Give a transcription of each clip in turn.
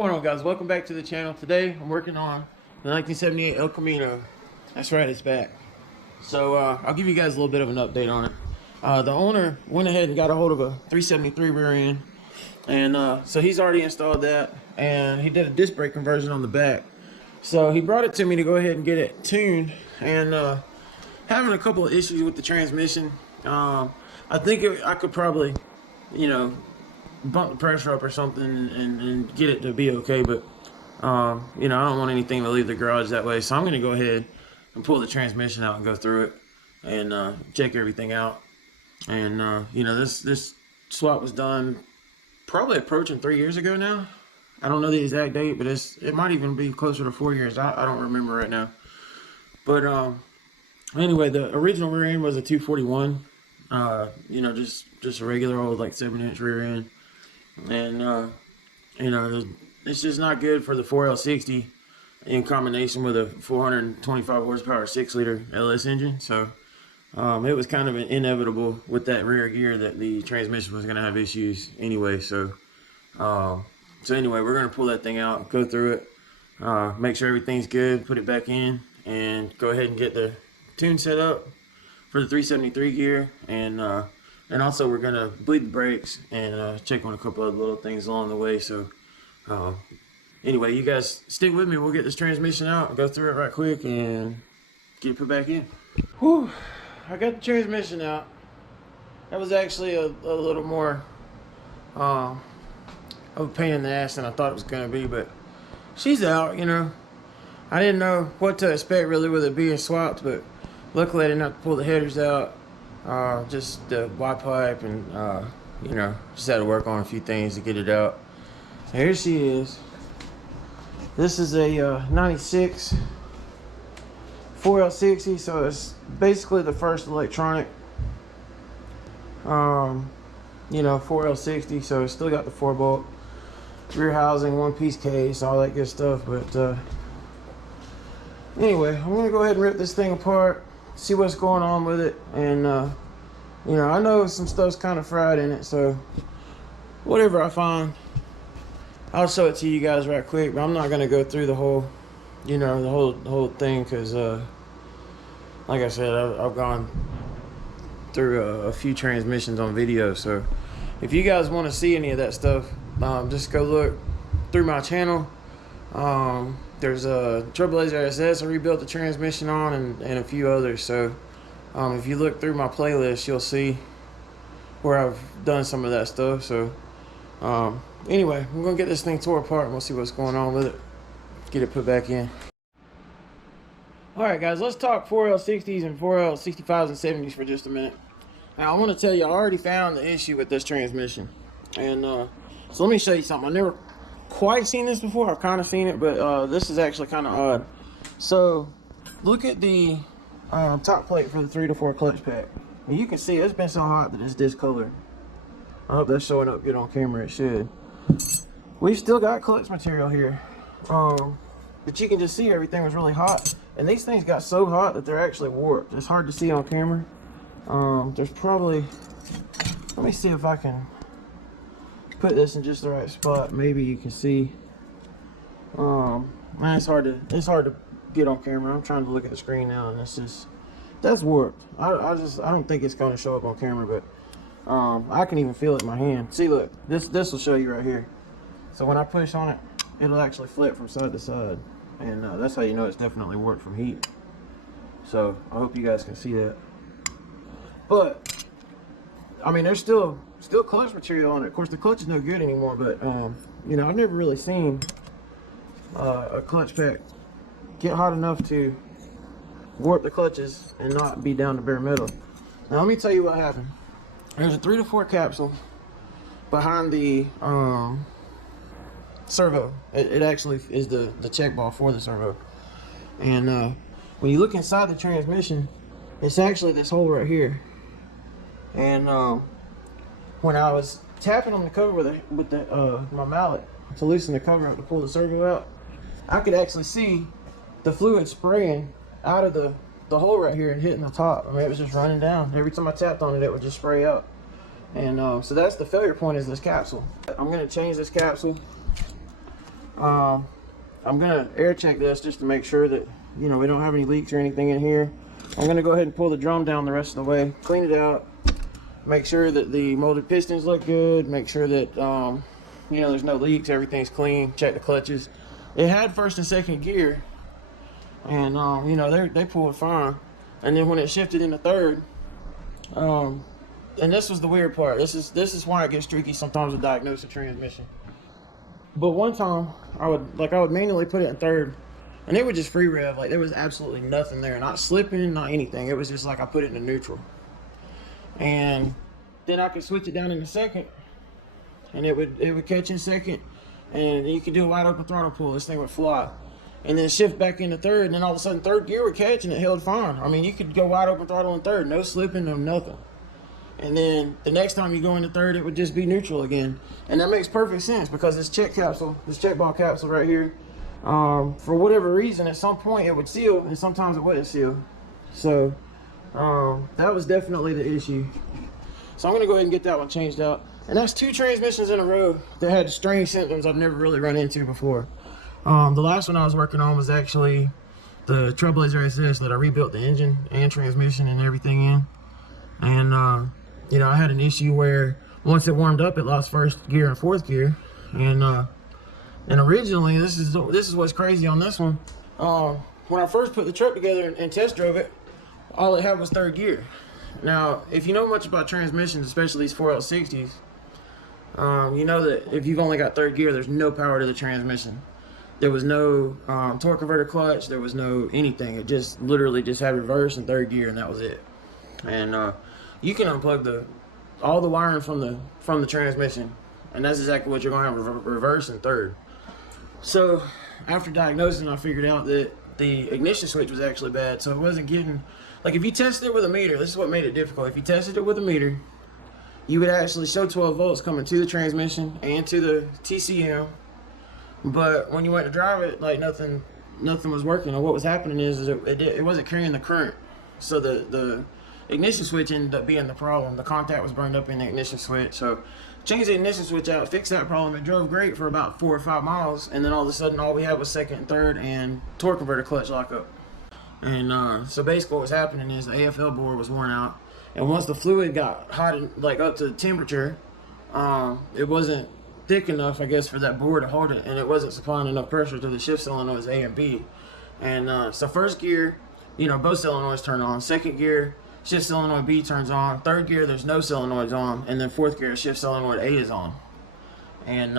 going on, guys? Welcome back to the channel. Today I'm working on the 1978 El Camino. That's right, it's back. So I'll give you guys a little bit of an update on it. The owner went ahead and got a hold of a 373 rear end, and so he's already installed that, and he did a disc brake conversion on the back. So he brought it to me to go ahead and get it tuned, and having a couple of issues with the transmission. I think I could probably, you know, bump the pressure up or something and get it to be okay, but you know, I don't want anything to leave the garage that way, so I'm going to go ahead and pull the transmission out and go through it and check everything out. And you know, this swap was done probably approaching 3 years ago now. I don't know the exact date, but it might even be closer to 4 years. I don't remember right now. But anyway, the original rear end was a 241. You know, just a regular old like 7-inch rear end. And you know, it's just not good for the 4L60 in combination with a 425 horsepower 6-liter LS engine. So it was kind of inevitable with that rear gear that the transmission was going to have issues anyway. So anyway, we're going to pull that thing out, go through it, make sure everything's good, put it back in, and go ahead and get the tune set up for the 373 gear. And also we're gonna bleed the brakes and check on a couple of little things along the way. So anyway, you guys stick with me. We'll get this transmission out, go through it right quick, and get it put back in. Whew, I got the transmission out. That was actually a little more of a pain in the ass than I thought it was gonna be, but she's out. You know, I didn't know what to expect really with it being swapped, but luckily I didn't have to pull the headers out. Just the Y pipe, and you know, just had to work on a few things to get it out. Here she is. This is a 96 4L60, so it's basically the first electronic you know, 4L60. So it's still got the 4-bolt rear housing, 1-piece case, all that good stuff. But anyway, I'm gonna go ahead and rip this thing apart, see what's going on with it. And you know, I know some stuff's kind of fried in it, so whatever I find, I'll show it to you guys right quick. But I'm not gonna go through the whole, you know, the whole thing, because like I said, I've gone through a few transmissions on video. So if you guys want to see any of that stuff, just go look through my channel. There's a Troubleshooting SS I rebuilt the transmission on, and a few others. So if you look through my playlist, you'll see where I've done some of that stuff. So anyway, we're gonna get this thing tore apart and we'll see what's going on with it, get it put back in. All right, guys, let's talk 4L60s and 4L65s and 70s for just a minute. Now, I want to tell you, I already found the issue with this transmission, and so let me show you something. I've never quite seen this before. I've kind of seen it, but this is actually kind of odd. So look at the top plate for the 3-4 clutch pack. And you can see it's been so hot that it's discolored. I hope that's showing up good on camera. It should. We've still got clutch material here, but you can just see everything was really hot, and these things got so hot that they're actually warped. It's hard to see on camera. There's probably, let me see if I can put this in just the right spot. Maybe you can see. Man, it's hard to get on camera. I'm trying to look at the screen now, and it's just, that's warped. I don't think it's going to show up on camera, but I can even feel it in my hand. See, look, this will show you right here. So when I push on it, it'll actually flip from side to side, and that's how you know it's definitely warped from heat. So I hope you guys can see that. But I mean, there's still clutch material on it. Of course, the clutch is no good anymore, but you know, I've never really seen a clutch pack get hot enough to warp the clutches and not be down to bare metal. Now let me tell you what happened. There's a 3-4 capsule behind the servo. It actually is the check ball for the servo. And when you look inside the transmission, it's actually this hole right here. And when I was tapping on the cover with my mallet to loosen the cover up to pull the servo out, I could actually see the fluid spraying out of the hole right here and hitting the top. I mean, it was just running down. Every time I tapped on it, it would just spray out. And so that's the failure point, is this capsule. I'm going to change this capsule. I'm gonna air check this just to make sure that, you know, we don't have any leaks or anything in here. I'm gonna go ahead and pull the drum down the rest of the way, clean it out, make sure that the molded pistons look good, make sure that you know, there's no leaks, everything's clean, check the clutches. It had first and second gear, and you know, they pulled fine. And then when it shifted into third, and this was the weird part, this is why it gets tricky sometimes to diagnose a transmission. But one time I would manually put it in third, and it would just free rev, like there was absolutely nothing there, not slipping, not anything. It was just like I put it in neutral. And then I could switch it down into second, and it would catch in second, and you could do a wide open throttle pull, this thing would fly. And then shift back into third, and then all of a sudden third gear would catch and it held fine. I mean, you could go wide open throttle in third, no slipping, no nothing. And then the next time you go into third, it would just be neutral again. And that makes perfect sense because this check capsule, this check ball capsule right here, for whatever reason, at some point it would seal and sometimes it wouldn't seal. So that was definitely the issue. So I'm gonna go ahead and get that one changed out. And that's 2 transmissions in a row that had strange symptoms I've never really run into before. The last one I was working on was actually the Trailblazer SS that I rebuilt the engine and transmission and everything in. And you know, I had an issue where once it warmed up, it lost first gear and fourth gear. And originally, this is what's crazy on this one. When I first put the truck together and test drove it, all it had was third gear. Now, if you know much about transmissions, especially these 4L60s, you know that if you've only got third gear, there's no power to the transmission. There was no torque converter clutch, there was no anything. It just literally just had reverse and third gear, and that was it. And you can unplug all the wiring from the transmission, and that's exactly what you're gonna have, reverse and third. So after diagnosing, I figured out that the ignition switch was actually bad, so it wasn't getting, like if you tested it with a meter, this is what made it difficult. If you tested it with a meter, you would actually show 12 volts coming to the transmission and to the TCM, but when you went to drive it, like nothing was working. And what was happening is it wasn't carrying the current, so the ignition switch ended up being the problem. The contact was burned up in the ignition switch. So changed the ignition switch out, fixed that problem. It drove great for about 4 or 5 miles, and then all of a sudden all we had was second and third and torque converter clutch lockup. And so basically what was happening is the AFL board was worn out, and once the fluid got hot, like up to the temperature, it wasn't thick enough, I guess, for that board to hold it, and it wasn't supplying enough pressure to the shift solenoids A and B. And so first gear, you know, both solenoids turn on. Second gear, shift solenoid B turns on. Third gear, there's no solenoids on. And then fourth gear, shift solenoid A is on. And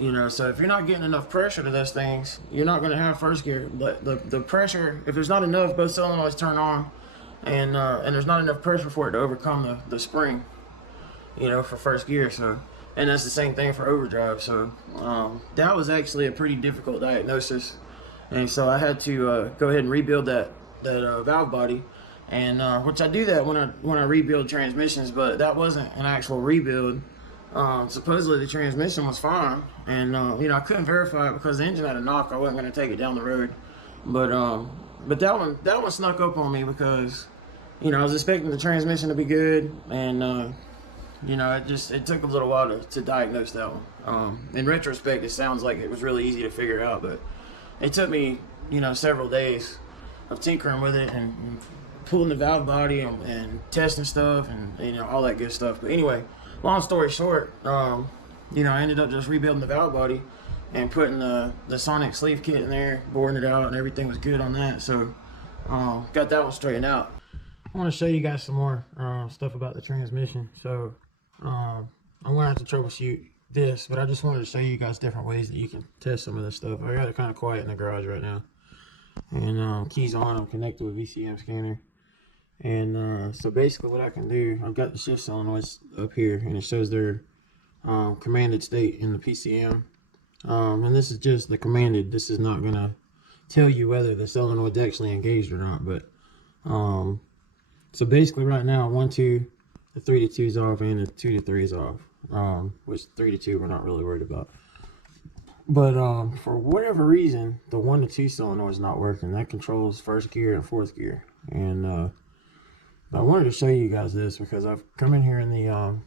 you know, so if you're not getting enough pressure to those things, you're not going to have first gear. But the pressure, if there's not enough, both solenoids turn on, and there's not enough pressure for it to overcome the spring, you know, for first gear. So, and that's the same thing for overdrive. So that was actually a pretty difficult diagnosis, and so I had to go ahead and rebuild that valve body. And which I do that when I rebuild transmissions, but that wasn't an actual rebuild. Supposedly the transmission was fine, and you know, I couldn't verify it because the engine had a knock. I wasn't going to take it down the road, but that one snuck up on me because, you know, I was expecting the transmission to be good, and you know, it took a little while to diagnose that one. In retrospect, it sounds like it was really easy to figure out, but it took me, you know, several days of tinkering with it and pulling the valve body and testing stuff and, you know, all that good stuff. But anyway, long story short, you know, I ended up just rebuilding the valve body and putting the Sonic sleeve kit in there, boring it out, and everything was good on that. So got that one straightened out. I want to show you guys some more stuff about the transmission. So I'm gonna have to troubleshoot this, but I just wanted to show you guys different ways that you can test some of this stuff. I got it kind of quiet in the garage right now, and keys on. I'm connected with VCM scanner. And so basically what I can do, I've got the shift solenoids up here, and it shows their commanded state in the PCM. And this is just the commanded. This is not going to tell you whether the solenoid's actually engaged or not. But so basically right now, 1, 2, the 3 to 2 is off, and the 2 to 3 is off. Which 3 to 2 we're not really worried about. But for whatever reason, the 1 to 2 solenoid is not working. That controls first gear and fourth gear. And I wanted to show you guys this because I've come in here in the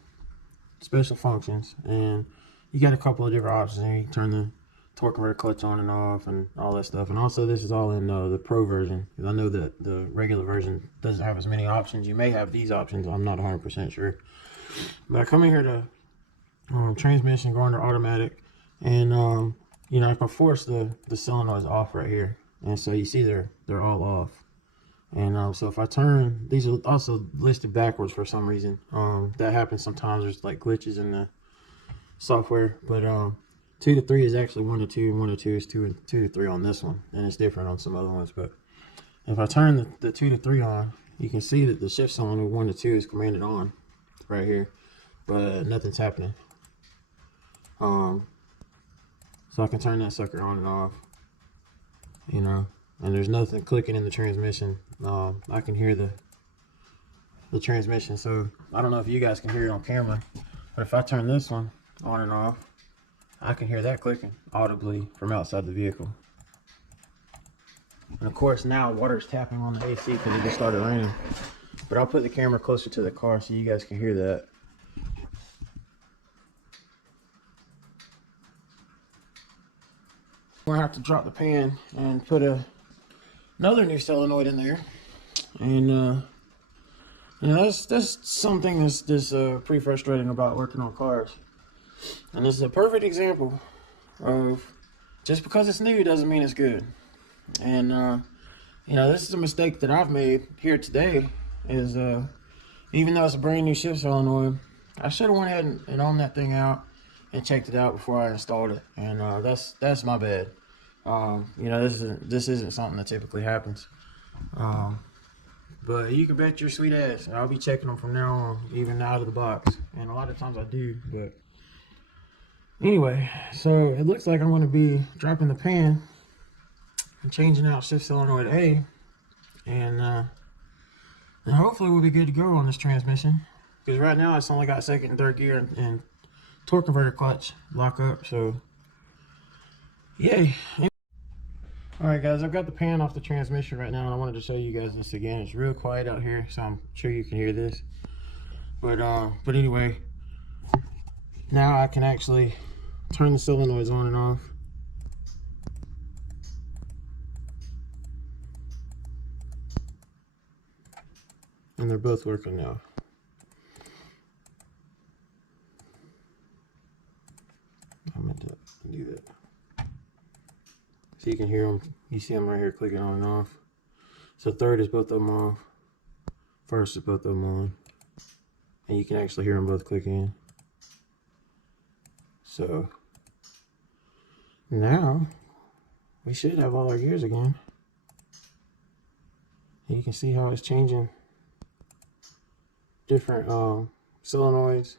special functions, and you got a couple of different options there. You can turn torque converter clutch on and off and all that stuff. And also this is all in the Pro version, because I know that the regular version doesn't have as many options. You may have these options, I'm not 100% sure. But I come in here to transmission, go under automatic, and you know, I can force the solenoids off right here, and so you see they're all off. And so if I turn, these are also listed backwards for some reason. That happens sometimes. There's like glitches in the software. But 2 to 3 is actually 1 to 2, and 1 to 2 is 2 to 3 on this one, and it's different on some other ones. But if I turn the 2 to 3 on, you can see that the shift solenoid 1 to 2 is commanded on right here, but nothing's happening. So I can turn that sucker on and off, you know, and there's nothing clicking in the transmission. I can hear the transmission, so I don't know if you guys can hear it on camera, but if I turn this one on and off, I can hear that clicking audibly from outside the vehicle. And of course now water's tapping on the AC because it just started raining, but I'll put the camera closer to the car so you guys can hear that. We're gonna have to drop the pan and put another new solenoid in there, and you know, that's something that's pretty frustrating about working on cars. And this is a perfect example of just because it's new doesn't mean it's good. And you know, this is a mistake that I've made here today. Is even though it's a brand new shift solenoid, I should have went ahead and owned that thing out and checked it out before I installed it, and that's my bad. You know, this isn't something that typically happens, but you can bet your sweet ass I'll be checking them from now on, even out of the box, and a lot of times I do. But anyway, so it looks like I'm going to be dropping the pan and changing out shift solenoid A, and hopefully we'll be good to go on this transmission, because right now it's only got second and third gear and torque converter clutch lock up, so yay. Alright guys, I've got the pan off the transmission right now, and I wanted to show you guys this again. It's real quiet out here, so I'm sure you can hear this, but anyway, now I can actually turn the solenoids on and off. And they're both working now. I meant to do that. So you can hear them. You see them right here clicking on and off. So third is both of them off. First is both of them on. And you can actually hear them both click in. So now we should have all our gears again. And you can see how it's changing different solenoids.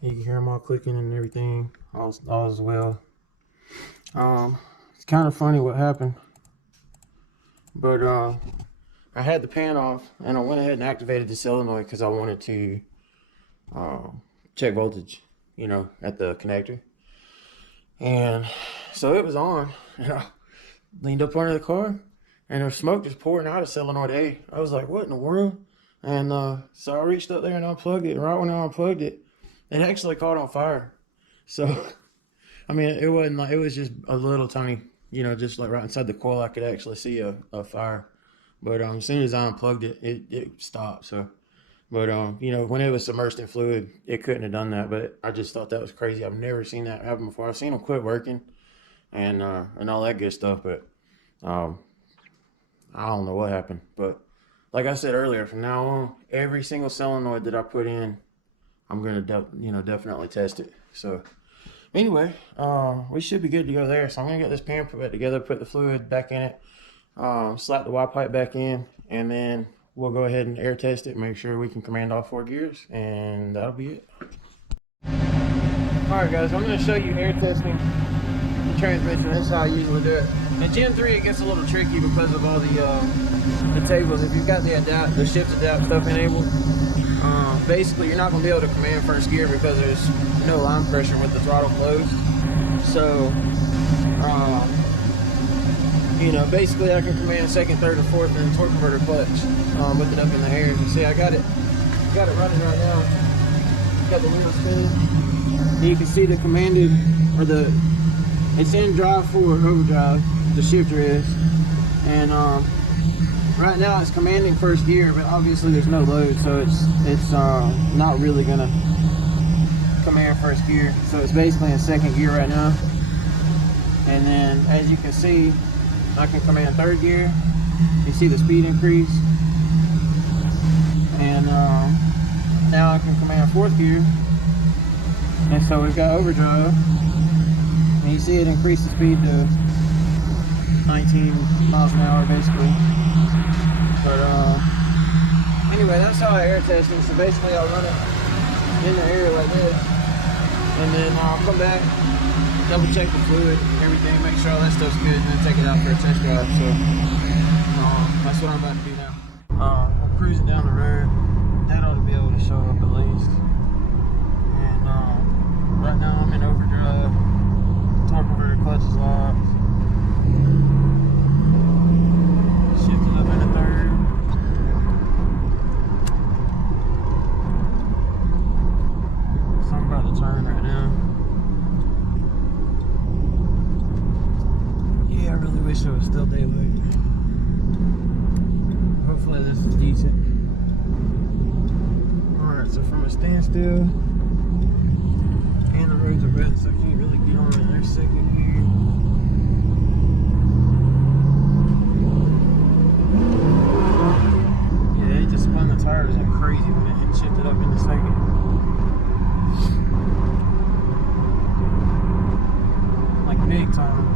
You can hear them all clicking and everything, all as well. It's kind of funny what happened, but I had the pan off and I went ahead and activated the solenoid because I wanted to check voltage, you know, at the connector. And so it was on, and I leaned up under the car and there's smoke just pouring out of solenoid A. I was like, what in the world? And so I reached up there and unplugged it, and right when I unplugged it, it actually caught on fire. So I mean, it wasn't like, it was just a little tiny, you know, just like right inside the coil I could actually see a fire. But as soon as I unplugged it, it stopped. So but you know, when it was submerged in fluid, it couldn't have done that. But I just thought that was crazy. I've never seen that happen before. I've seen them quit working and all that good stuff, but I don't know what happened. But like I said earlier, from now on, every single solenoid that I put in, I'm gonna definitely test it. So anyway, we should be good to go there. So I'm gonna get this pan put back together, put the fluid back in it, slap the Y pipe back in, and then we'll go ahead and air test it, make sure we can command all 4 gears, and that'll be it. Alright guys, I'm gonna show you air testing the transmission. That's how I usually do it. In Gen 3 it gets a little tricky because of all the tables. If you've got the shift adapt stuff enabled, basically you're not going to be able to command first gear because there's no line pressure with the throttle closed. So you know, basically I can command second, third, and fourth and torque converter clutch with it up in the air. You see I got it running right now. Got the wheel spinning. You can see the commanded or the It's in drive 4 overdrive, the shifter is, and right now it's commanding first gear, but obviously there's no load, so it's not really gonna command first gear. So it's basically in second gear right now. And then as you can see, I can command third gear. You see the speed increase, and now I can command fourth gear. And so we've got overdrive, and you see it increased the speed to 19 miles an hour basically. But anyway, that's how I air test it. So basically I'll run it in the air like this, and then I'll come back, double check the fluid, everything, make sure all that stuff's good, and then take it out for a test drive. So that's what I'm about to do now. I'm cruising down the road. That ought to be able to show up at least. And right now I'm in overdrive. Torque converter clutch is locked. Shifted up in a third. So I'm about to turn right now. Yeah, I really wish it was still daylight. Hopefully this is decent. Alright, so from a standstill, and the roads are wet, so I can't really get on in their second gear. Yeah, it just spun the tires like crazy when it shifted up in the second. Like big time.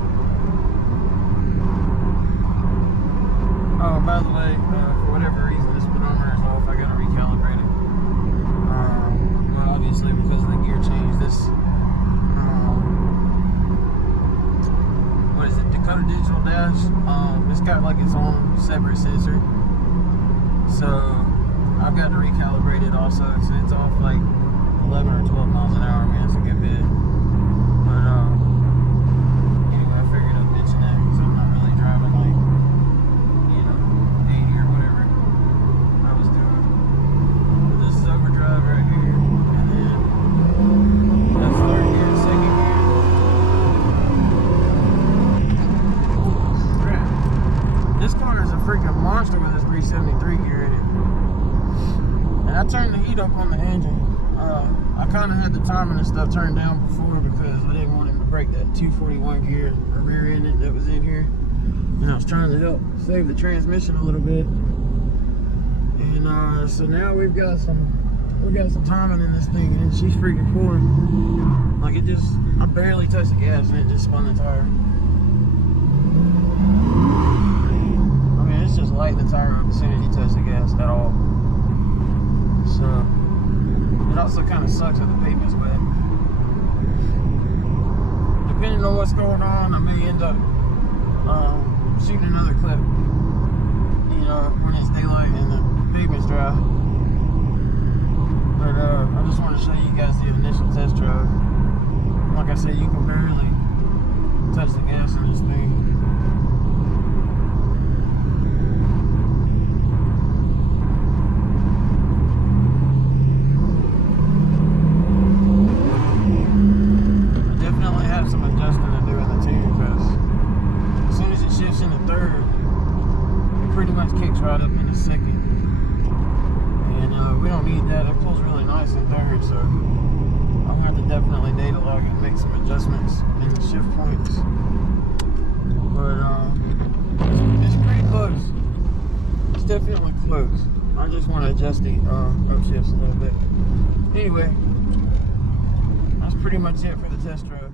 Oh, by the way, for whatever reason this speedometer is off, I gotta recalibrate it. Well, obviously because of the gear change, this, what is it, Dakota Digital Dash, it's got like its own separate sensor. So, I've got to recalibrate it also, so it's off like 11 or 12 miles an hour, man, it's a good bit. But, anyway, I figured I'd mention that, because I'm not really driving like, 80 or whatever I was doing. But this is overdrive right here, and then that's third gear, second gear. Crap. This car is a freaking monster with this 373 gear in it. And I turned the heat up on the engine. I kind of had the timing and stuff turned down before because I didn't want him to break that 241 gear or rear end that was in here. And I was trying to help save the transmission a little bit. And so now we've got some timing in this thing, and she's freaking forward. Like it just, I barely touched the gas and it just spun the tire. I mean, it's just light the tire up as soon as you touch the gas at all. So it also kind of sucks if the pavement's wet. Depending on what's going on, I may end up shooting another clip, you know, when it's daylight and the pavement's dry. But I just want to show you guys the initial test drive. Like I said, you can barely touch the gas in this thing. Some adjusting to do in the tune, because as soon as it shifts into third, it pretty much kicks right up into second, and we don't need that. It pulls really nice in third, so I'm gonna have to definitely data log and make some adjustments in the shift points. But it's pretty close. It's definitely close. I just want to adjust the upshifts a little bit. Anyway, that's pretty much it for the test drive.